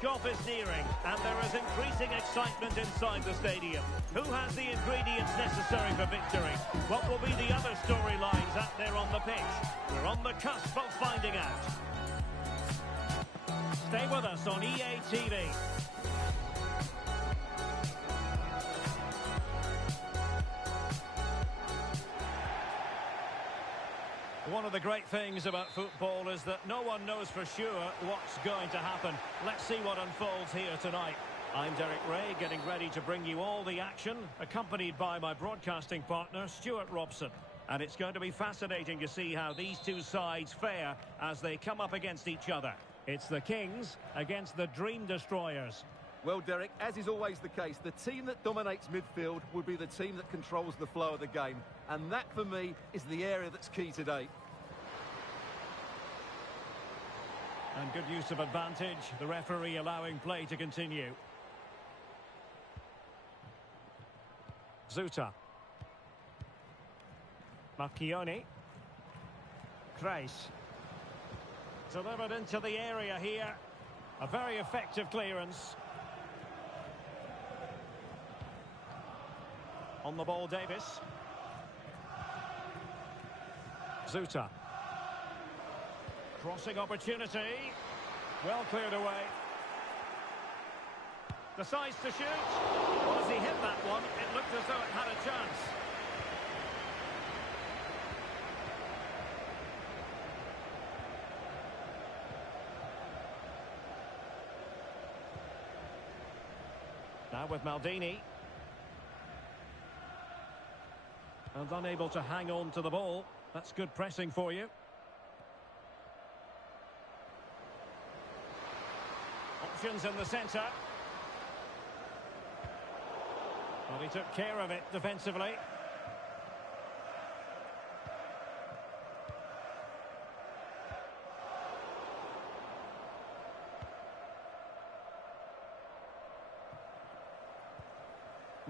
Kick-off is nearing, and there is increasing excitement inside the stadium. Who has the ingredients necessary for victory? What will be the other storylines out there on the pitch? We're on the cusp of finding out. Stay with us on EA TV. One of the great things about football is that no one knows for sure what's going to happen. Let's see what unfolds here tonight. I'm Derek Ray, getting ready to bring you all the action, accompanied by my broadcasting partner, Stuart Robson. And it's going to be fascinating to see how these two sides fare as they come up against each other. It's the Kings against the Dream Destroyers. Well, Derek, as is always the case, the team that dominates midfield will be the team that controls the flow of the game. And that, for me, is the area that's key today. And good use of advantage, the referee allowing play to continue. Zuta. Marchioni. Kreis. Delivered into the area here. A very effective clearance. On the ball, Davis. Zuta. Crossing opportunity. Well cleared away. Decides to shoot. Well, as he hit that one, it looked as though it had a chance. Now with Maldini. And unable to hang on to the ball. That's good pressing for you. Options in the centre. Well, he took care of it defensively.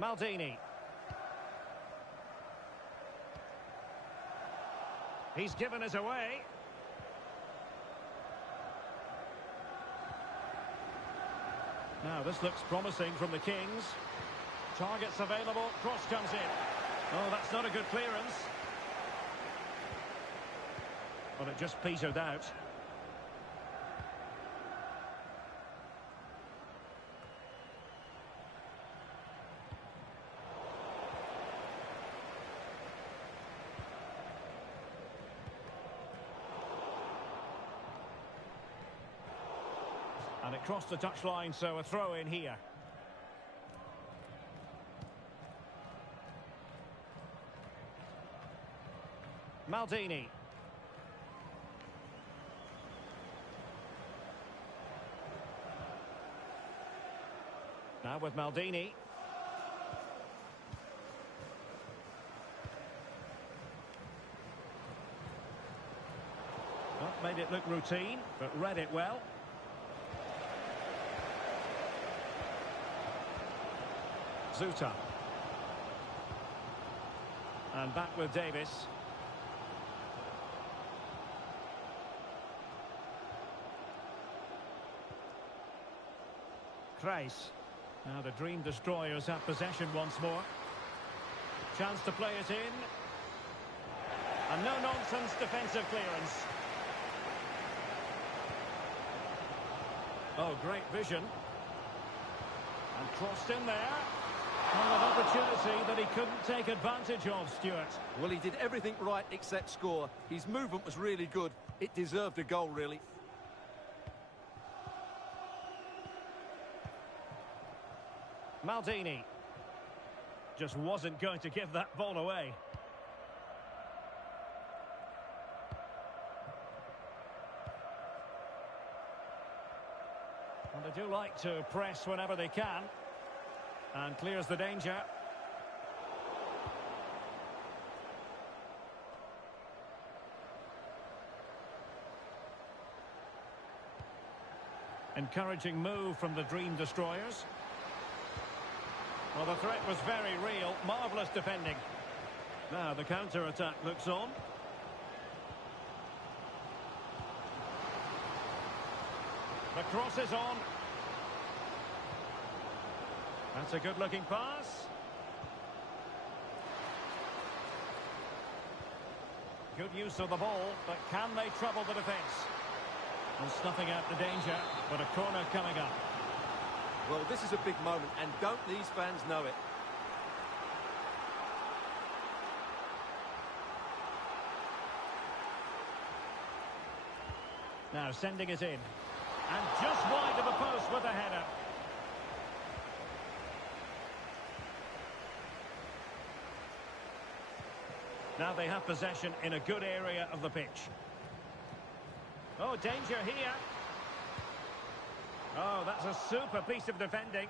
Maldini. He's given us away. Now, this looks promising from the Kings. Targets available. Cross comes in. Oh, that's not a good clearance. Well, it just petered out. And it crossed the touchline, so a throw in here. Maldini. Now with Maldini. Well, made it look routine, but read it well. Zuta. And back with Davis. Kreis. Now the Dream Destroyers have possession once more. Chance to play it in. And no-nonsense defensive clearance. Oh, great vision. And crossed in there. Well, an opportunity that he couldn't take advantage of, Stuart. Well, he did everything right except score. His movement was really good. It deserved a goal, really. Maldini. Just wasn't going to give that ball away. And they do like to press whenever they can. And clears the danger. Encouraging move from the Dream Destroyers. Well, the threat was very real. Marvellous defending. Now the counter-attack looks on. The cross is on. That's a good-looking pass. Good use of the ball, but can they trouble the defence? And snuffing out the danger, but a corner coming up. Well, this is a big moment, and don't these fans know it? Now sending it in. And just wide of the post with a header. Now they have possession in a good area of the pitch. Oh, danger here. Oh, that's a super piece of defending.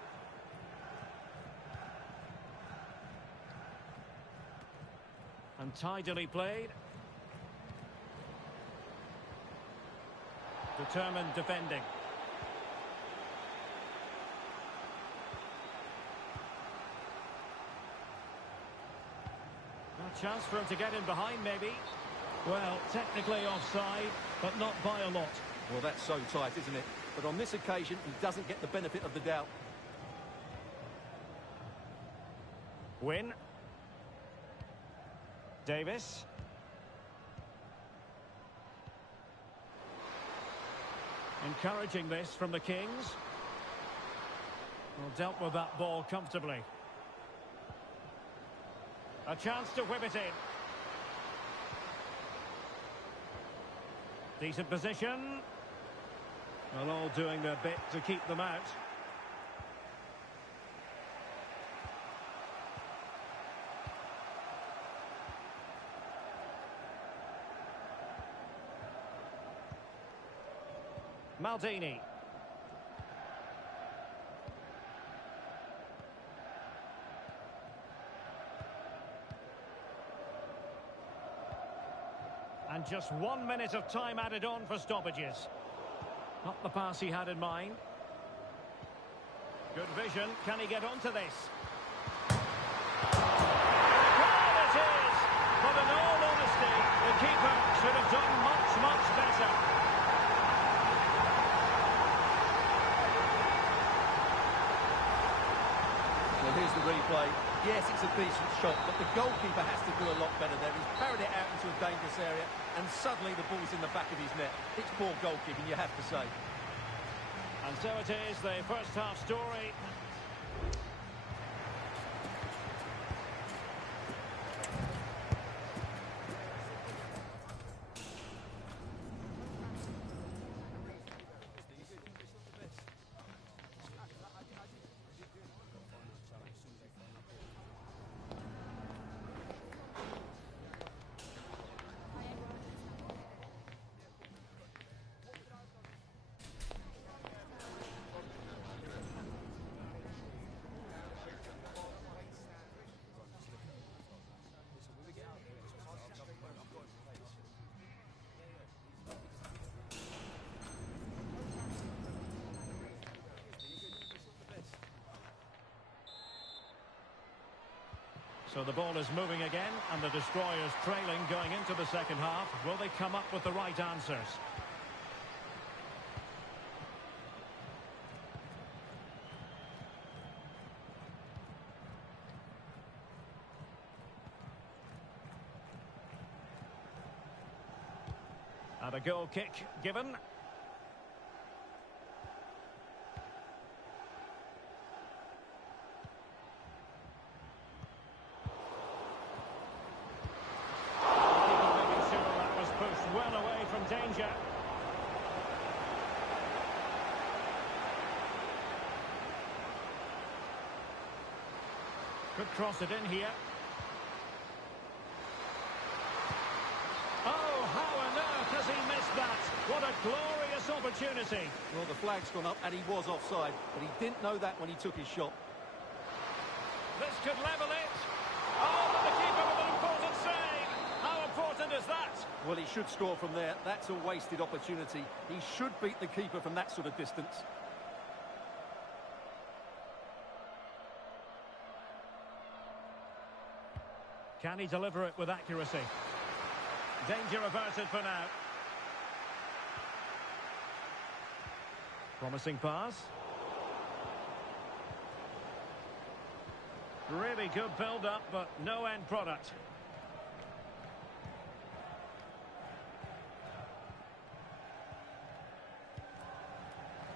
And tidily played. Determined defending. A chance for him to get in behind, maybe. Well, technically offside, but not by a lot. Well, that's so tight, isn't it? But on this occasion, he doesn't get the benefit of the doubt. Win. Davis. Encouraging this from the Kings. Well, dealt with that ball comfortably. A chance to whip it in. Decent position. Well, all doing their bit to keep them out. Maldini. And just 1 minute of time added on for stoppages. Not the pass he had in mind. Good vision. Can he get onto this? Well, it is! But in all honesty, the keeper should have done much, much better. Well, here's the replay. Yes, it's a decent shot, but the goalkeeper has to do a lot better there. He's parried it out into a dangerous area, and suddenly the ball's in the back of his net. It's poor goalkeeping, you have to say. And so it is, the first half story. So the ball is moving again, and the Destroyers trailing going into the second half. Will they come up with the right answers? And a goal kick given. Danger. Could cross it in here. Oh, how on earth has he missed that? What a glorious opportunity. Well, the flag's gone up and he was offside, but he didn't know that when he took his shot. This could level it. Oh, but the keeper with an important save. How important is that? Well, he should score from there. That's a wasted opportunity. He should beat the keeper from that sort of distance. Can he deliver it with accuracy? Danger averted for now. Promising pass. Really good build-up, but no end product.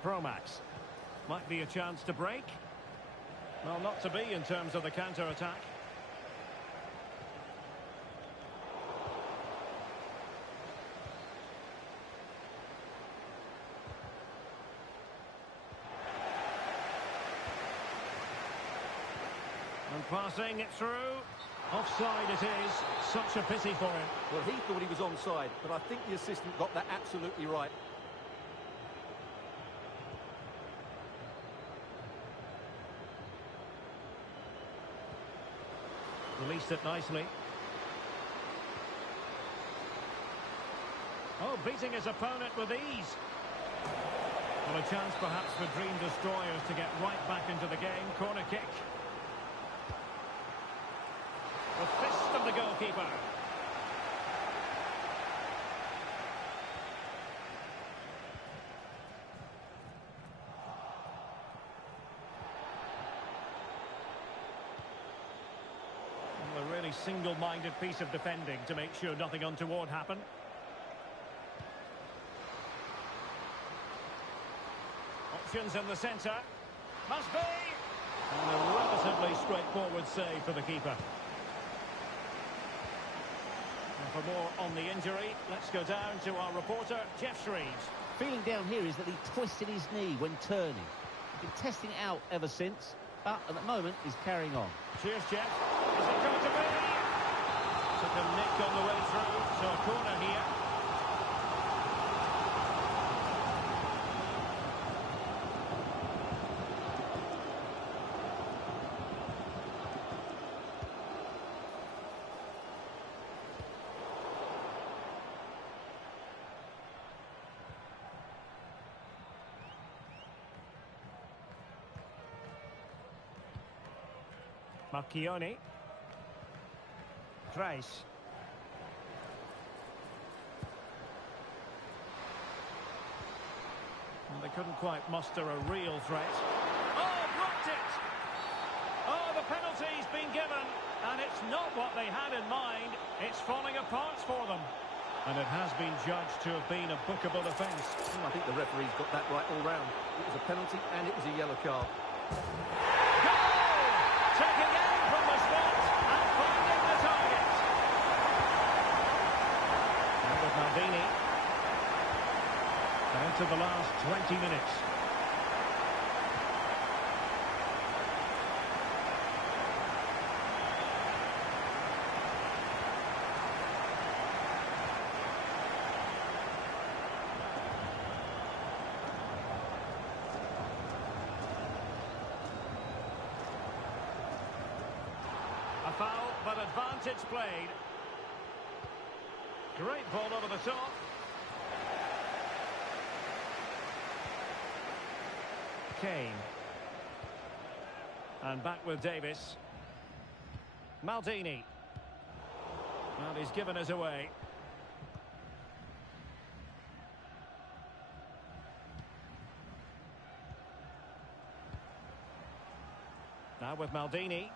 Promax. Might be a chance to break. Well, not to be in terms of the counter-attack. And passing it through. Offside it is. Such a pity for him. Well, he thought he was onside, but I think the assistant got that absolutely right. Released it nicely. Oh, beating his opponent with ease. Well, a chance perhaps for Dream Destroyers to get right back into the game. Corner kick. The fist of the goalkeeper. Well, a really single-minded piece of defending to make sure nothing untoward happened. Options in the centre. Must be! And a relatively straightforward save for the keeper. And for more on the injury, let's go down to our reporter, Jeff Shreves. Feeling down here is that he twisted his knee when turning. He's been testing it out ever since, but at the moment he's carrying on. Cheers, Jeff. Is it going to be? Took a nick on the way through, so a corner here. Marchioni. Thrice. Well, they couldn't quite muster a real threat. Oh, blocked it! Oh, the penalty's been given, and it's not what they had in mind. It's falling apart for them. And it has been judged to have been a bookable offence. I think the referee's got that right all round. It was a penalty and it was a yellow card. Taking aim from the spot and finding the target. And with Maldini. And into the last 20 minutes. A foul, but advantage played. Great ball over the top. Kane. And back with Davis. Maldini. And he's given us away. Now with Maldini.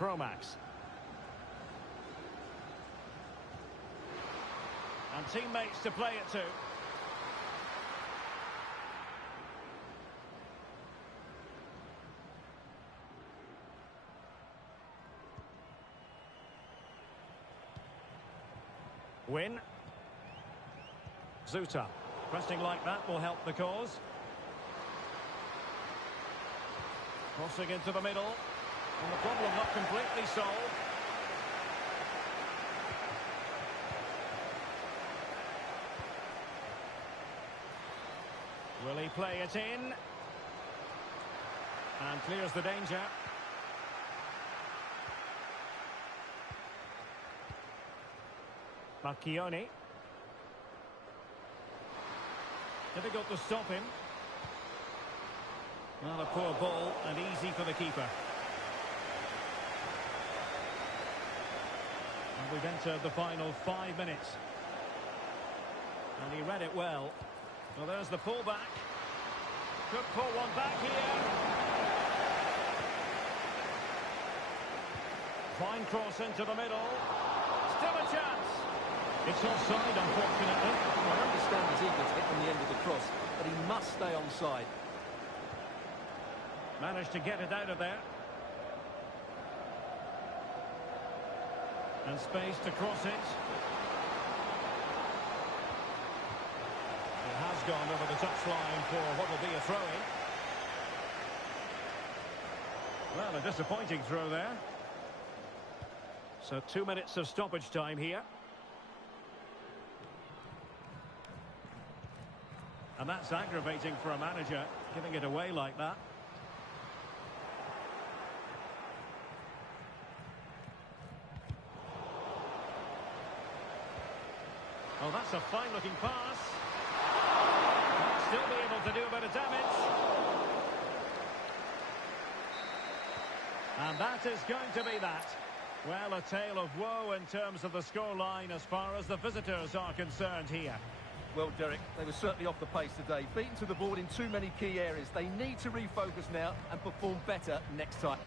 Promax. And teammates to play it to. Win. Zuta. Pressing like that will help the cause. Crossing into the middle. And the problem not completely solved. Will he play it in? And clears the danger. Marchioni. Difficult to stop him. Well, a poor ball and easy for the keeper. And we've entered the final 5 minutes. And he read it well. Well, there's the pullback. Could pull one back here. Fine cross into the middle. Still a chance. It's offside, unfortunately. I understand he's eager to hit on the end of the cross, but he must stay onside. Managed to get it out of there. And space to cross it. It has gone over the touchline for what will be a throw-in. Well, a disappointing throw there. So 2 minutes of stoppage time here. And that's aggravating for a manager, giving it away like that. Oh, that's a fine-looking pass. Might still be able to do a bit of damage. And that is going to be that. Well, a tale of woe in terms of the scoreline as far as the visitors are concerned here. Well, Derek, they were certainly off the pace today. Beaten to the board in too many key areas. They need to refocus now and perform better next time.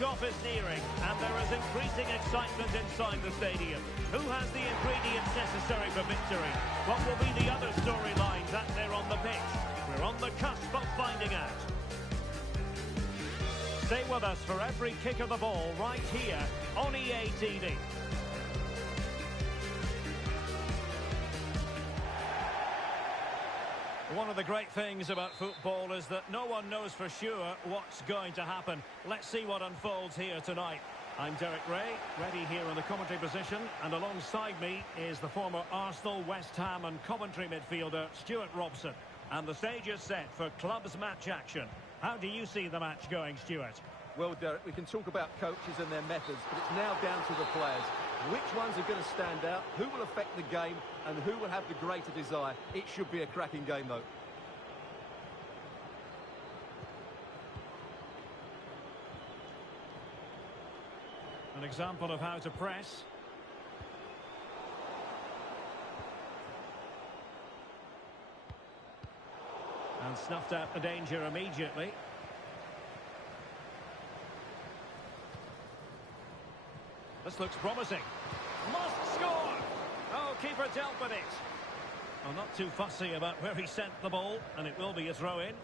Kickoff is nearing, and there is increasing excitement inside the stadium. Who has the ingredients necessary for victory? What will be the other storylines out there on the pitch? We're on the cusp of finding out. Stay with us for every kick of the ball right here on EA TV. One of the great things about football is that no one knows for sure what's going to happen. Let's see what unfolds here tonight. I'm Derek Ray, ready here in the commentary position, and alongside me is the former Arsenal, West Ham and Coventry midfielder Stuart Robson. And the stage is set for clubs match action. How do you see the match going, Stuart? Well, Derek, we can talk about coaches and their methods, but it's now down to the players. Which ones are going to stand out, who will affect the game, and who will have the greater desire? It should be a cracking game, though. An example of how to press. And snuffed out the danger immediately. This looks promising. Must score! Oh, keeper dealt with it. Oh, not too fussy about where he sent the ball, and it will be a throw-in.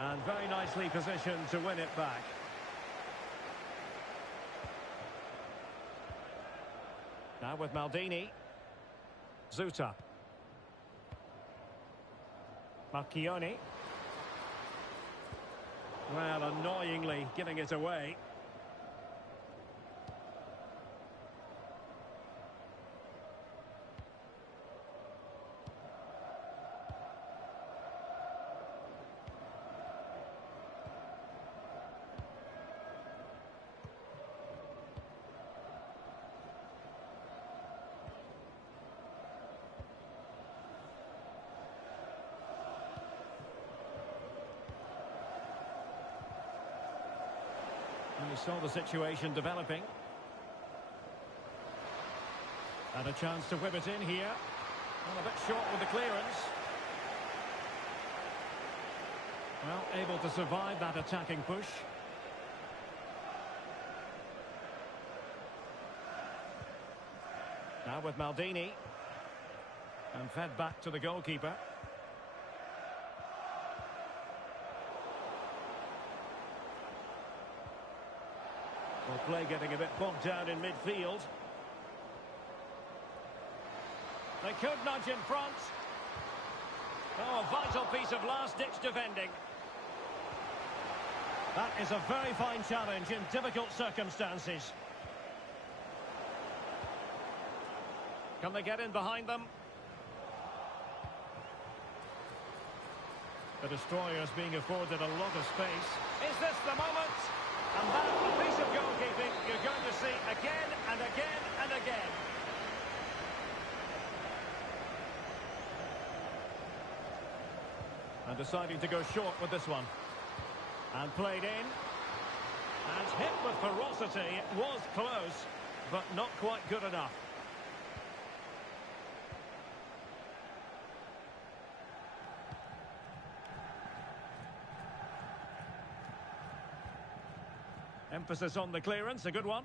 And very nicely positioned to win it back. Now with Maldini. Zuta. Marchioni. Well, annoyingly giving it away. We saw the situation developing. And a chance to whip it in here. Well, a bit short with the clearance. Well, able to survive that attacking push. Now with Maldini. And fed back to the goalkeeper. Well, play getting a bit bogged down in midfield. They could nudge in front. Oh, a vital piece of last-ditch defending. That is a very fine challenge in difficult circumstances. Can they get in behind them? The destroyers being afforded a lot of space. Is this the moment? And that, a piece of goalkeeping you're going to see again and again and again. And deciding to go short with this one. And played in. And hit with ferocity. It was close, but not quite good enough. Emphasis on the clearance, a good one.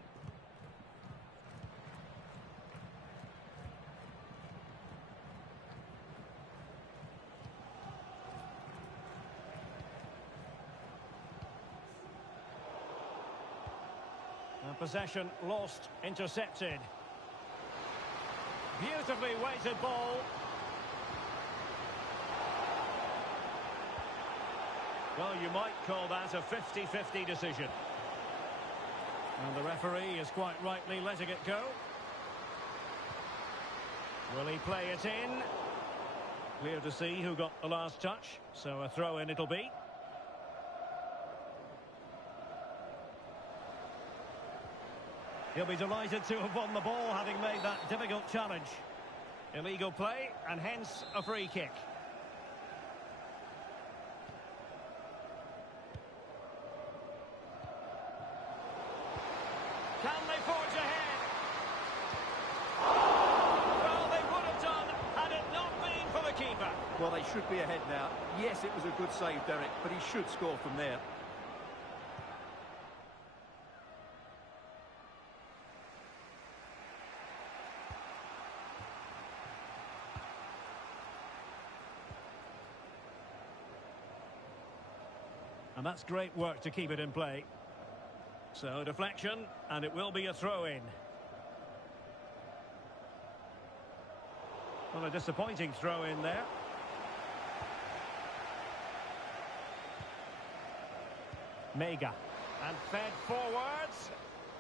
And possession lost, intercepted. Beautifully weighted ball. Well, you might call that a 50-50 decision. And the referee is quite rightly letting it go. Will he play it in? Clear to see who got the last touch. So a throw-in it'll be. He'll be delighted to have won the ball, having made that difficult challenge. Illegal play, and hence a free kick. Can they forge ahead? Well, they would have done had it not been for the keeper. Well, they should be ahead now. Yes, it was a good save, Derek, but he should score from there. And that's great work to keep it in play. So, deflection, and it will be a throw-in. Well, a disappointing throw-in there. Mega. And fed forwards.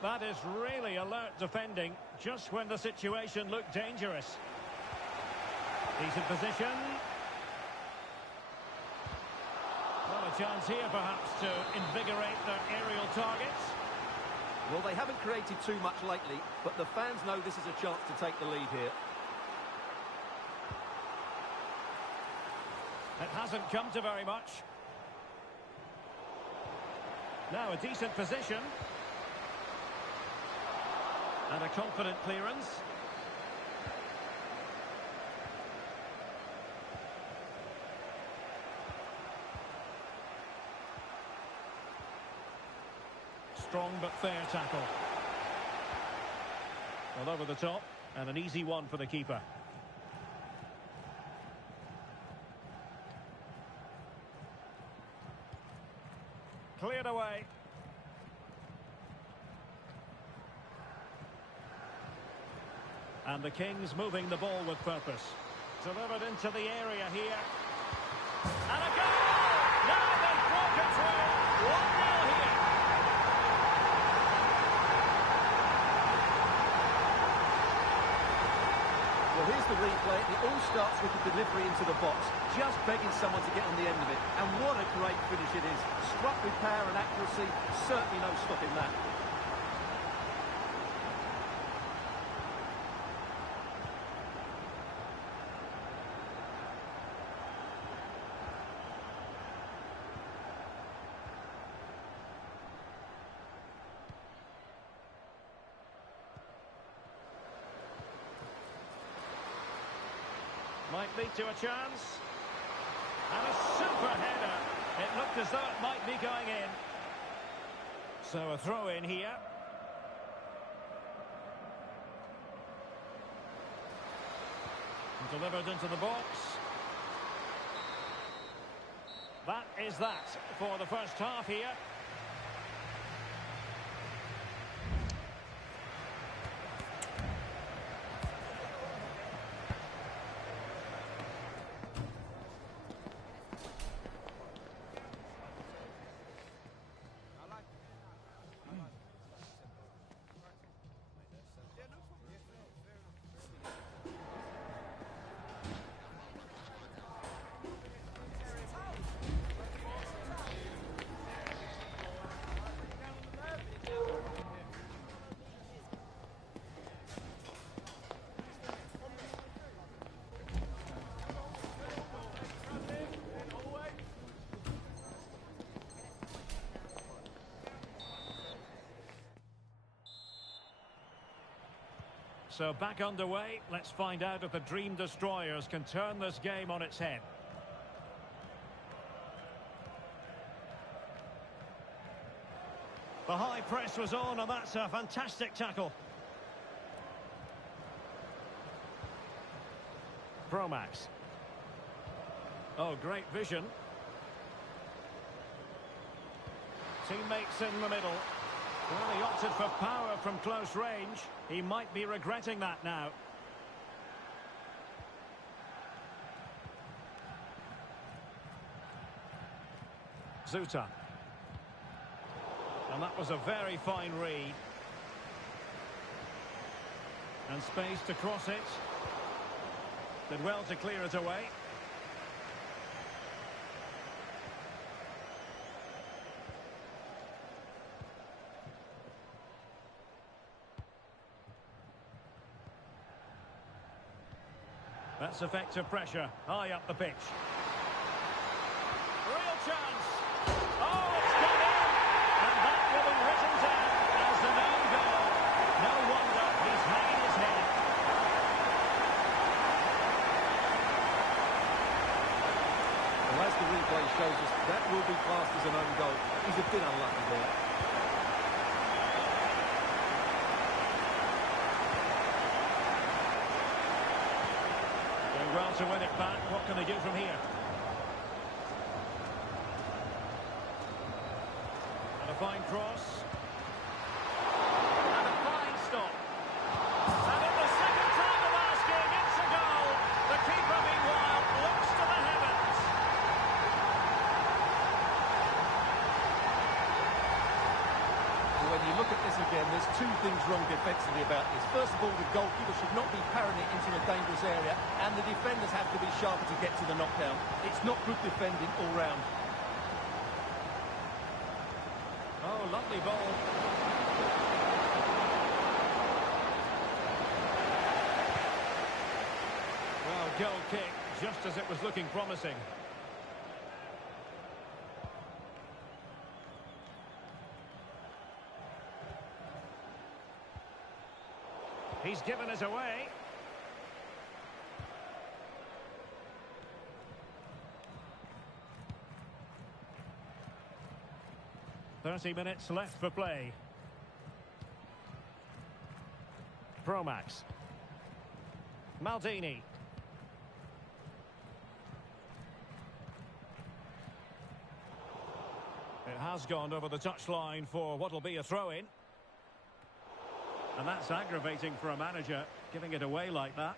That is really alert defending, just when the situation looked dangerous. Decent position. Well, a chance here, perhaps, to invigorate their aerial targets. Well, they haven't created too much lately, but the fans know this is a chance to take the lead here. It hasn't come to very much. Now a decent position. And a confident clearance. Strong but fair tackle. Well, over the top, and an easy one for the keeper. Cleared away. And the Kings moving the ball with purpose. Delivered into the area here. And a goal! Now they've broken through. 1-0 here. Well, here's the replay. It all starts with the delivery into the box. Just begging someone to get on the end of it. And what a great finish it is. Struck with power and accuracy. Certainly no stopping that. Might lead to a chance. And a super header. It looked as though it might be going in. So a throw in here. And delivered into the box. That is that for the first half here. So back underway. Let's find out if the Dream Destroyers can turn this game on its head. The high press was on, and that's a fantastic tackle. Promax. Oh, great vision. Teammates in the middle. Well, he opted for power from close range. He might be regretting that now. Zuta. And that was a very fine read. And space to cross it. Did well to clear it away. That's effective pressure, high up the pitch. Real chance! Oh, it's gone in! And that will be written down as an own goal. No wonder he's hanging his head. classed as an own goal. He's a bit unlucky there. Doing well to win it back. What can they do from here? And a fine cross. And a fine stop. And at the second time of asking, it's a goal. The keeper, meanwhile, looks to the heavens. When you look at this again, there's two things wrong defensively about this. First of all, the goalkeeper should not be parrying it into a dangerous area, and the defenders have to be sharper to get to the knockdown. It's not good defending all round. Oh, lovely ball. Well, goal kick, just as it was looking promising. He's given us away. "30 minutes left for play." Promax. Maldini. It has gone over the touchline for what will be a throw-in. And that's aggravating for a manager, giving it away like that.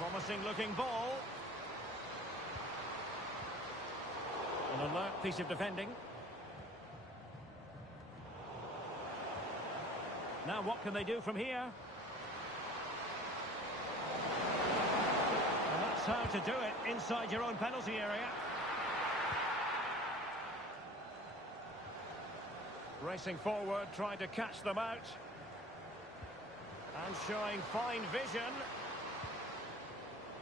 Promising looking ball. An alert piece of defending. Now what can they do from here? And that's how to do it inside your own penalty area. Racing forward, trying to catch them out. And showing fine vision.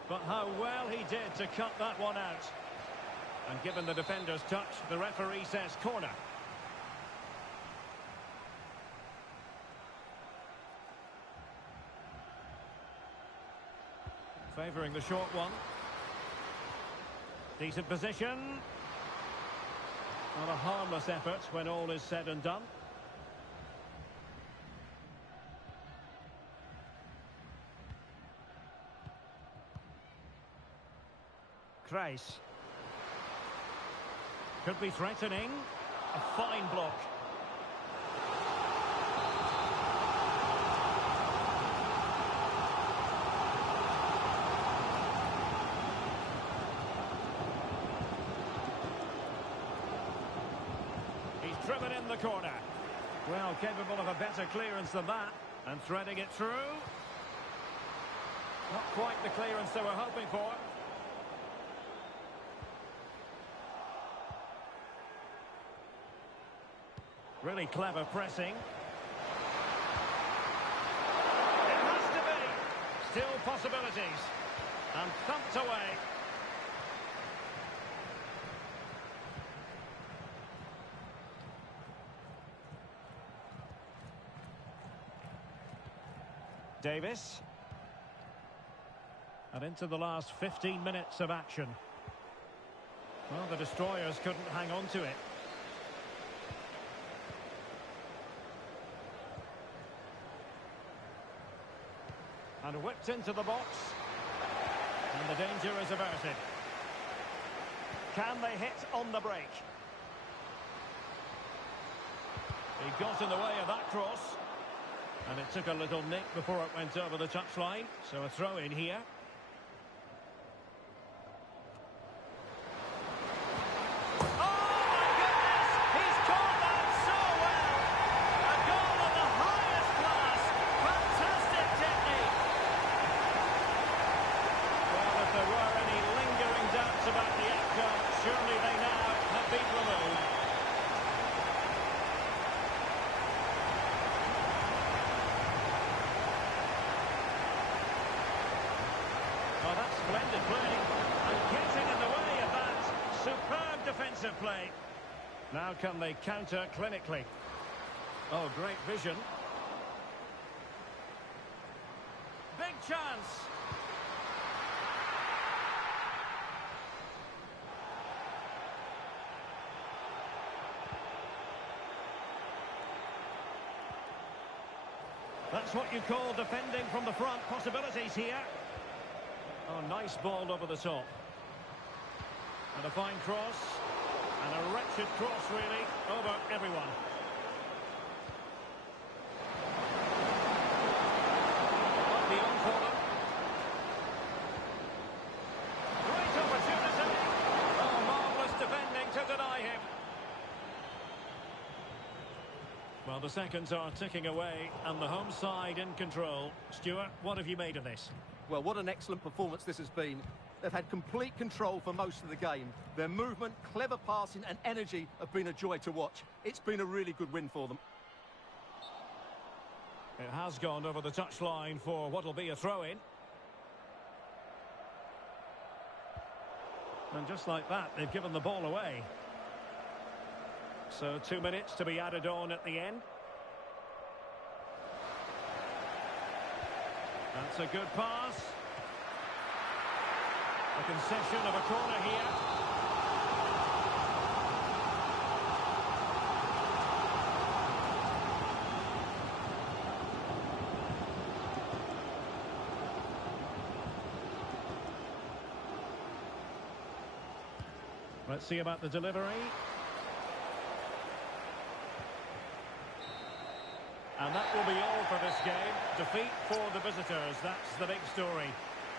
But how well he did to cut that one out. And given the defender's touch, the referee says corner. Favouring the short one. Decent position. Not a harmless effort when all is said and done. Kreis. Could be threatening. A fine block. Driven in the corner. Well, capable of a better clearance than that. And threading it through. Not quite the clearance they were hoping for. Really clever pressing. It has to be. Still possibilities. And thumped away. Davis. And into the last 15 minutes of action. Well, the destroyers couldn't hang on to it. And whipped into the box. And the danger is averted. Can they hit on the break? He got in the way of that cross. And it took a little nick before it went over the touchline. So a throw in here. Well, that's splendid play. And getting in the way of that superb defensive play. Now can they counter clinically? Oh, great vision. Big chance. That's what you call defending from the front. Possibilities here. Oh, nice ball over the top. And a fine cross. And a wretched cross, really, over everyone. Might be on for them. Great opportunity. Oh, marvellous defending to deny him. Well, the seconds are ticking away, and the home side in control. Stuart, what have you made of this? Well, what an excellent performance this has been. They've had complete control for most of the game. Their movement, clever passing and energy have been a joy to watch. It's been a really good win for them. It has gone over the touchline for what will be a throw-in. And just like that, they've given the ball away. So 2 minutes to be added on at the end. That's a good pass. A concession of a corner here. Let's see about the delivery. And that will be all for this game. Defeat for the visitors. That's the big story.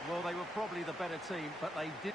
Well, they were probably the better team, but they did...